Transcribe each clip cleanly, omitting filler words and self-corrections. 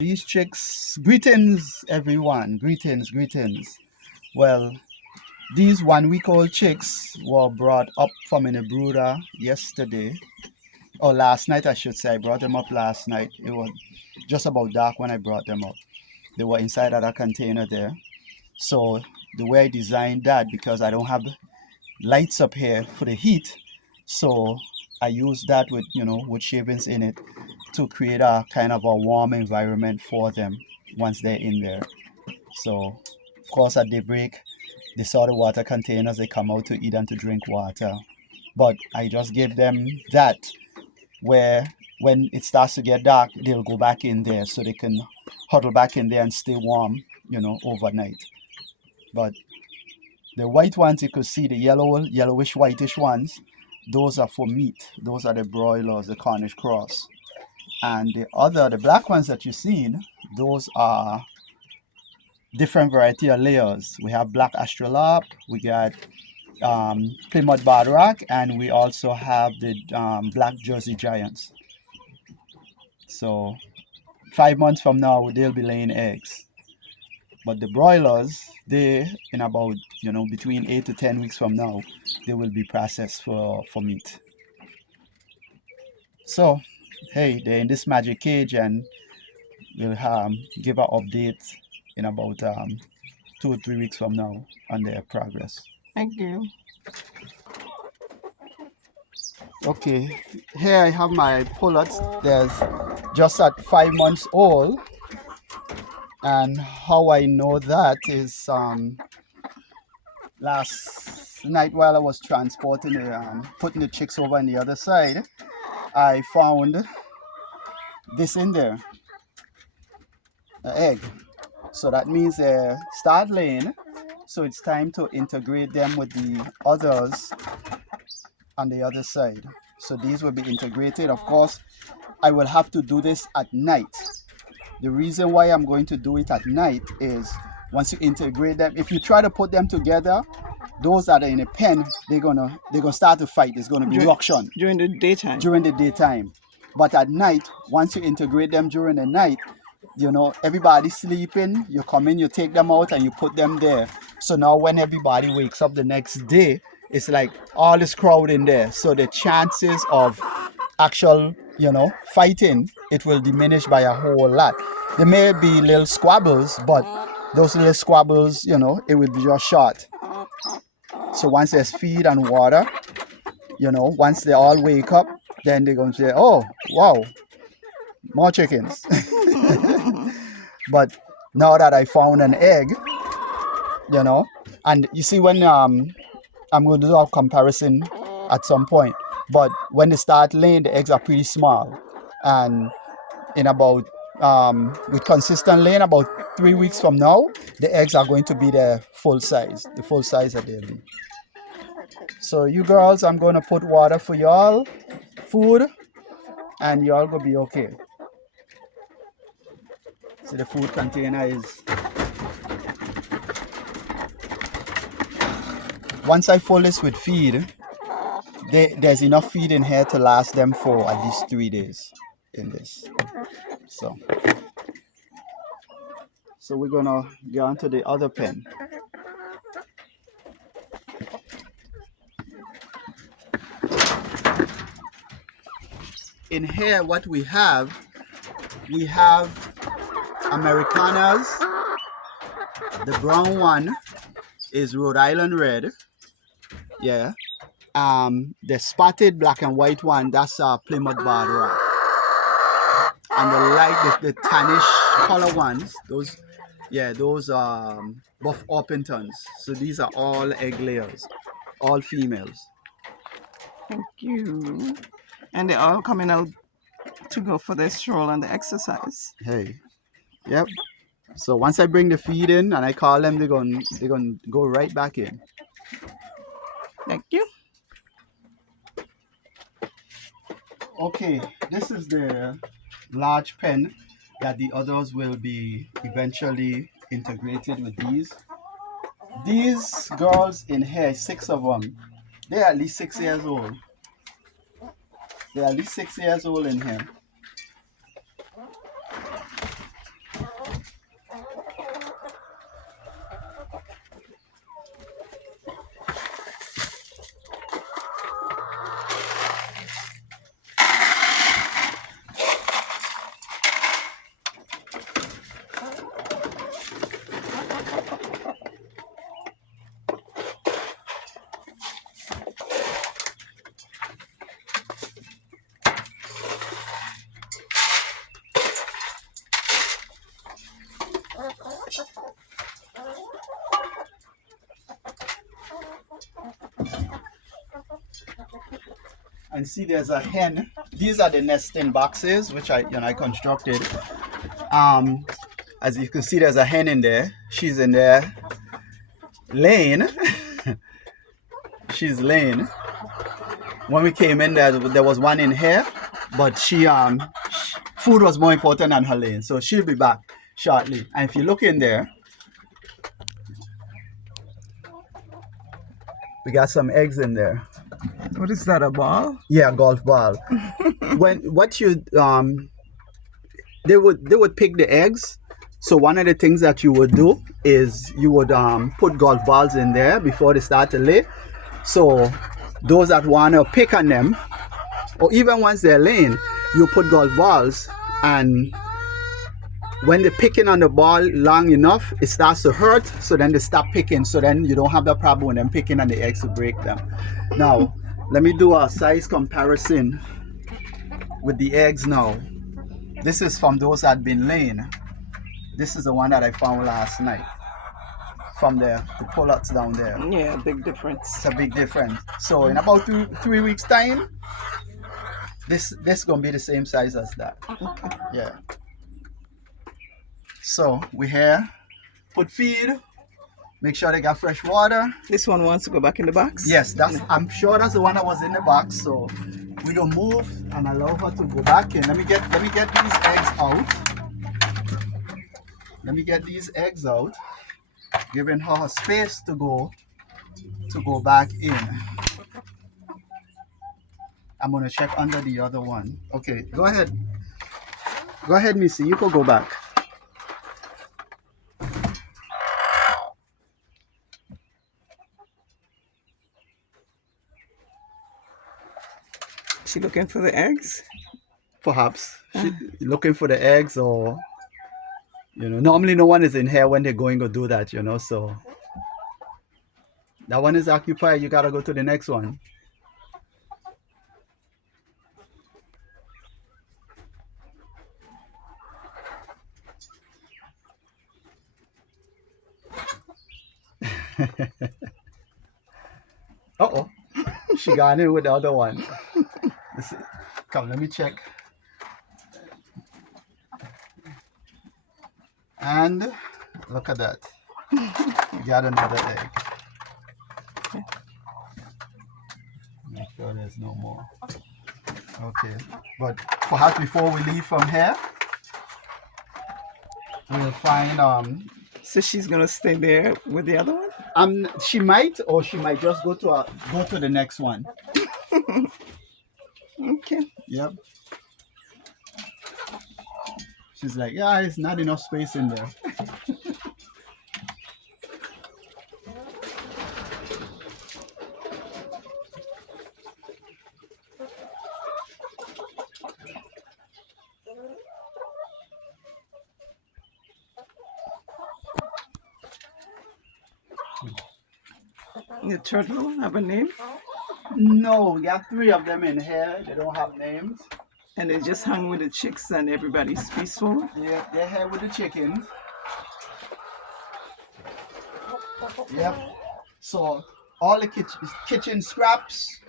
These chicks, greetings everyone, greetings. Well, these 1 week old chicks were brought up from in a brooder yesterday, or last night I should say. I brought them up last night. It was just about dark when I brought them up. They were inside of a container there. So the way I designed that, because I don't have lights up here for the heat, so I use that with wood shavings in it to create a kind of a warm environment for them once they're in there. So of course at daybreak they saw the water containers, they come out to eat and to drink water. But I just give them that, where when it starts to get dark they'll go back in there so they can huddle back in there and stay warm, overnight. But the white ones, you could see the yellowish whitish ones, those are for meat. Those are the broilers, the Cornish cross. And the black ones that you've seen, those are different variety of layers. We have black astrolabe, we got Plymouth Badrock, and we also have the black Jersey Giants. So 5 months from now, they'll be laying eggs. But the broilers, they in about between 8 to 10 weeks from now, they will be processed for meat. So hey, they're in this magic cage, and we'll give an update in about 2 or 3 weeks from now on their progress. Thank you. Okay, here I have my pullets. There's just at 5 months old, and how I know that is last night while I was transporting putting the chicks over on the other side, I found this in there, an egg. So that means they start laying. So it's time to integrate them with the others on the other side. So these will be integrated. Of course, I will have to do this at night. The reason why I'm going to do it at night is once you integrate them, if you try to put them together, those that are in a pen, they're gonna start to fight. It's gonna be ruction During the daytime. during the daytime. But at night, once you integrate them during the night, everybody's sleeping, you come in, you take them out and you put them there. So now when everybody wakes up the next day, it's like all this crowd in there. So the chances of actual, fighting, it will diminish by a whole lot. There may be little squabbles, but those little squabbles, it will be just short. So once there's feed and water, once they all wake up, then they're going to say, oh, wow, more chickens. But now that I found an egg, and you see when I'm going to do a comparison at some point, but when they start laying, the eggs are pretty small. And in about, with consistent laying, about 3 weeks from now, the eggs are going to be the full size that they'll be. So you girls, I'm going to put water for y'all, food, and y'all will be okay. So the food container is... Once I fill this with feed, there's enough feed in here to last them for at least 3 days in this. So we're gonna get on to the other pen. In here, what we have Americanas. The brown one is Rhode Island red. Yeah. The spotted black and white one, that's Plymouth Badrock. And the tannish color ones, those Buff Orpingtons. So these are all egg layers, all females. Thank you. And they're all coming out to go for their stroll and the exercise. Hey, yep. So once I bring the feed in and I call them, they're gonna go right back in. Thank you. Okay, this is the large pen that the others will be eventually integrated with these. These girls in here, 6 of them, they're at least 6 years old. They're at least 6 years old in here. and see there's a hen. These are the nesting boxes which I constructed. As you can see, there's a hen in there. She's in there laying. She's laying. When we came in there was one in here, but food was more important than her laying, so she'll be back shortly. And if you look in there, we got some eggs in there. What is that, a ball? Yeah, golf ball. They would pick the eggs. So one of the things that you would do is you would put golf balls in there before they start to lay. So those that want to pick on them, or even once they're laying, you put golf balls, and when they're picking on the ball long enough, it starts to hurt, so then they stop picking, so then you don't have the problem with them picking on the eggs to break them. Now, let me do a size comparison with the eggs now. This is from those that had been laying. This is the one that I found last night. From the pull-ups down there. Yeah, big difference. It's a big difference. So in about 3 weeks time, this gonna be the same size as that. Okay. Yeah. So we here, put feed, make sure they got fresh water. This one wants to go back in the box? Yes, I'm sure that's the one that was in the box. So we gonna move and allow her to go back in. Let me get these eggs out. Let me get these eggs out, giving her space to go back in. I'm gonna check under the other one. Okay, go ahead. Go ahead, Missy. You can go back. She looking for the eggs? Perhaps looking for the eggs, or normally no one is in here when they're going to do that. So that one is occupied. You gotta go to the next one. Uh-oh. She got in with the other one. Come, let me check. And look at that. You got another egg. Make sure there's no more. Okay. But perhaps before we leave from here, we'll find So she's gonna stay there with the other one? she might, or she might just go to the next one. Okay. Yep. She's like, yeah, it's not enough space in there. The turtle have a name? No, we got 3 of them in here. They don't have names. And they just hung with the chicks and everybody's peaceful? They're here with the chickens. Yep. So all the kitchen scraps,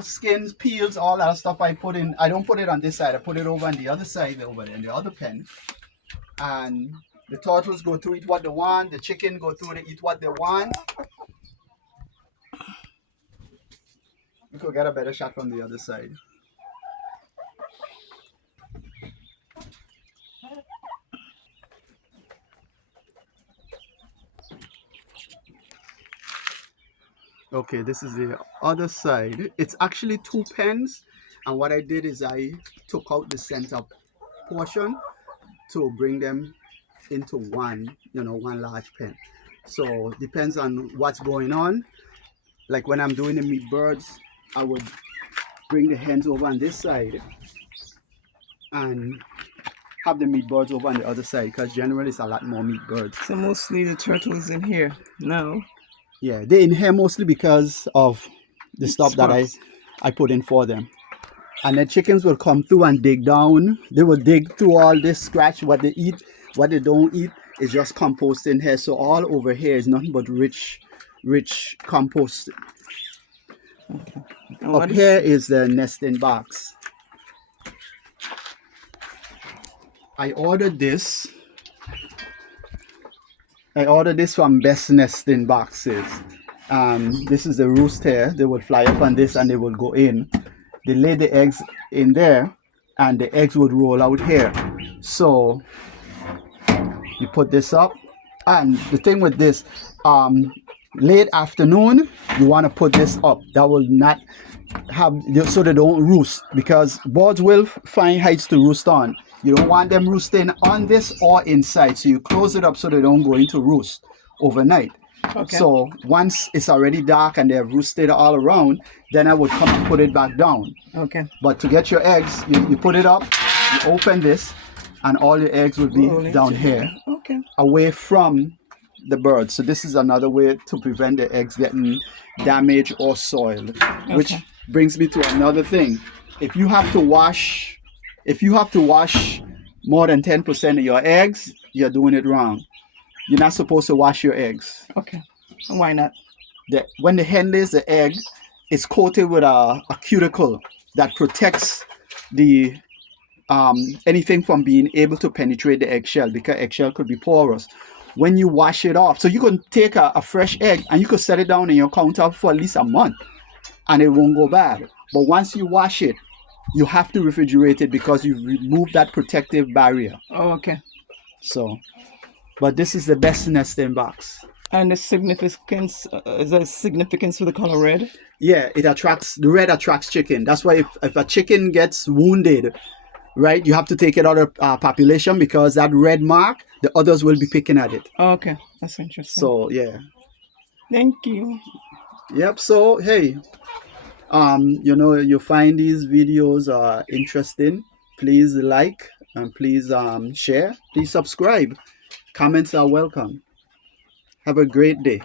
skins, peels, all that stuff I put in. I don't put it on this side. I put it over on the other side, over there in the other pen. And the turtles go to eat what they want. The chicken go through to eat what they want. We could get a better shot from the other side. Okay, this is the other side. It's actually 2 pens, and what I did is I took out the center portion to bring them into one large pen. So depends on what's going on. Like when I'm doing the meat birds, I would bring the hens over on this side and have the meat birds over on the other side, because generally it's a lot more meat birds. So mostly the turtles in here now. Yeah, they're in here mostly because of the stuff that I put in for them. And the chickens will come through and dig down. They will dig through all this, scratch what they eat. What they don't eat is just compost in here. So all over here is nothing but rich compost. Okay. And Up what here is is the nesting box. I ordered this. I ordered this from Best Nesting Boxes. This is the roost here. They would fly up on this and they would go in. They lay the eggs in there and the eggs would roll out here. So you put this up. And the thing with this, late afternoon, you want to put this up. That will not have, so they don't roost, because birds will find heights to roost on. You don't want them roosting on this or inside. So you close it up so they don't go into roost overnight. okay? So once it's already dark and they're roosted all around, then I would come and put it back down. Okay. But to get your eggs, you put it up, you open this, and all your eggs would be Rolling down together. here, Okay. away from the bird. So this is another way to prevent the eggs getting damaged or soiled. Which Okay. brings me to another thing. If you have to wash more than 10% of your eggs, you're doing it wrong. You're not supposed to wash your eggs. Okay. Why not? When the hen lays the egg, it's coated with a cuticle that protects the anything from being able to penetrate the eggshell, because eggshell could be porous. When you wash it off, so you can take a fresh egg and you could set it down in your counter for at least a month and it won't go bad. But once you wash it, you have to refrigerate it because you've removed that protective barrier. Oh, okay. So, but this is the Best Nesting Box. And the significance is there significance for the color red? Yeah, the red attracts chicken. That's why if a chicken gets wounded, right, you have to take it out of population, because that red mark, the others will be picking at it. Oh, okay. That's interesting. So yeah. Thank you. Yep. So hey, you find these videos interesting, please like and please share. Please subscribe. Comments are welcome. Have a great day.